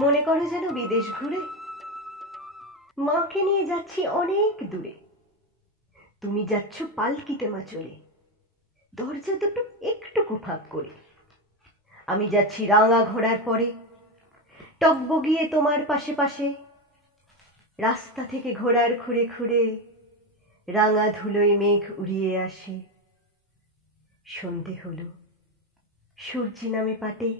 মনে করো যেন বিদেশ ঘুরে মাকে নিয়ে যাচ্ছি অনেক দূরে। তুমি যাচ্ছ পালকিতে মা চলে, দরজা দুটো একটুকু ফাঁক করে। আমি যাচ্ছি রাঙা ঘোড়ার পরে, টগবগিয়ে তোমার পাশে পাশে। রাস্তা থেকে ঘোড়ার খুঁড়ে খুঁড়ে রাঙা ধুলোয় মেঘ উড়িয়ে আসে। সন্ধে হলো, সূর্যি নামে পাটে,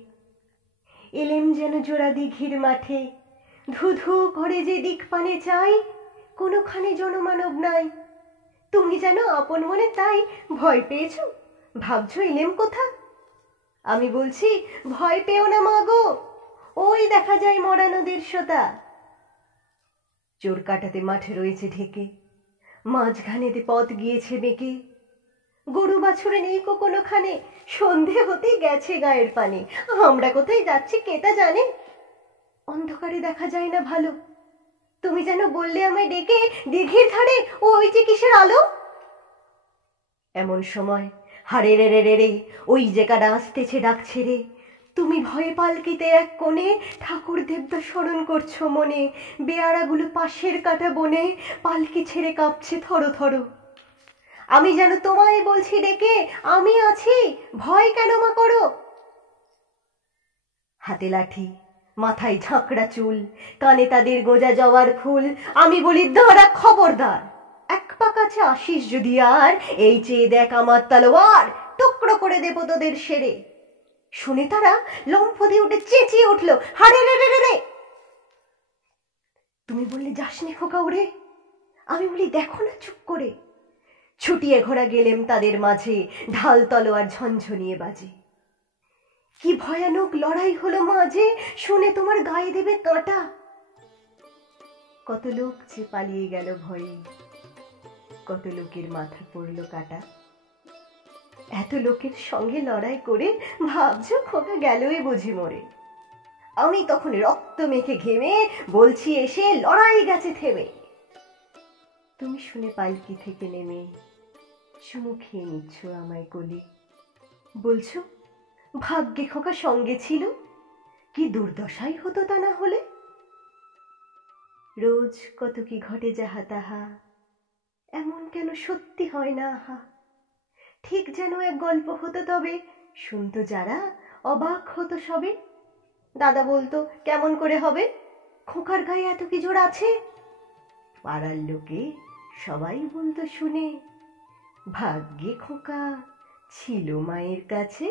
এলেম যেন জোড়া দিঘির মাঠে। ধু ধু করে যে দিক পানে চাই, কোনোখানে জনমানব নাই। তুমি যেন আপন মনে তাই ভয় পেয়েছ, ভাবছো এলেম কোথা। আমি বলছি ভয় পেও না মা গো, ওই দেখা যায় মরা নদীর সোতা। চোর কাটাতে মাঠে রয়েছে ঢেকে, মাঝখানেতে পথ গিয়েছে বেঁকে। গরু বাছুরে নেই কোনোখানে, সন্ধে হতে গেছে গায়ের পানে। আমরা কোথায় যাচ্ছি কে তা জানে, অন্ধকারে দেখা যায় না ভালো। তুমি যেন বললে আমায় ডেকে, দিঘির ধারে ওই যে কিসের আলো। এমন সময় হারে রে রে রে রে, ওই যে কারা আসতেছে ডাকছে রে। তুমি ভয়ে পালকিতে এক কোণে ঠাকুর দেবতা স্মরণ করছো মনে। বেয়ারাগুলো পাশের কাটা বনে পালকি ছেড়ে কাঁপছে থরো থরো। আমি যেন তোমায় বলছি ডেকে, আমি আছি, ভয় কেন মা করো। হাতে লাঠি, মাথায় ঝাঁকড়া চুল, কানে তাদের গোজা জবার ফুল। আমি বলি দাঁড়া খবরদার, এক পা কাছে আসিস যদি আর, এই চেয়ে দেখ আমার তলোয়ার, টুকরো করে দেব তোদের সেরে। শুনে তারা লম্ফ দিয়ে উঠে চেঁচিয়ে উঠল, হারে রে রে রে রে। তুমি বললে যাসনি খোকা উড়ে, আমি বলি দেখো না চুপ করে। ছুটিয়ে ঘোড়া গেলেম তাদের মাঝে, ঢাল তলোয়ার ঝনঝনিয়ে বাজে। কি ভয়ানক লড়াই হলো মাঝে, শুনে তোমার গায়ে দেবে কাঁটা। কত লোক যে পালিয়ে গেল ভয়ে, কত লোকের মাথা পড়ল কাটা। এত লোকের সঙ্গে লড়াই করে ভাবছো খোকা গেলই বুঝি মরে। আমি তখন রক্ত মেখে ঘেমে বলছি এসে লড়াই গেছে থেমে। তুমি শুনে পালকি থেকে নেমে চুমু খেয়ে নিচ্ছ আমায় কোলে, বলছো ভাগ্যে খোকা সঙ্গে ছিল, কি দুর্দশাই হতো তা না হলে। রোজ কত কি ঘটে যাহা তাহা, এমন কেন সত্যি হয় না আহা। ঠিক যেন এক গল্প হতো তবে, শুনতো যারা অবাক হতো সবে। দাদা বলতো কেমন করে হবে, খোকার গায়ে এত কি জোর আছে। পাড়ার লোকে সবাই বলতো শুনে, ভাগ্যে খোকা ছিল মায়ের কাছে।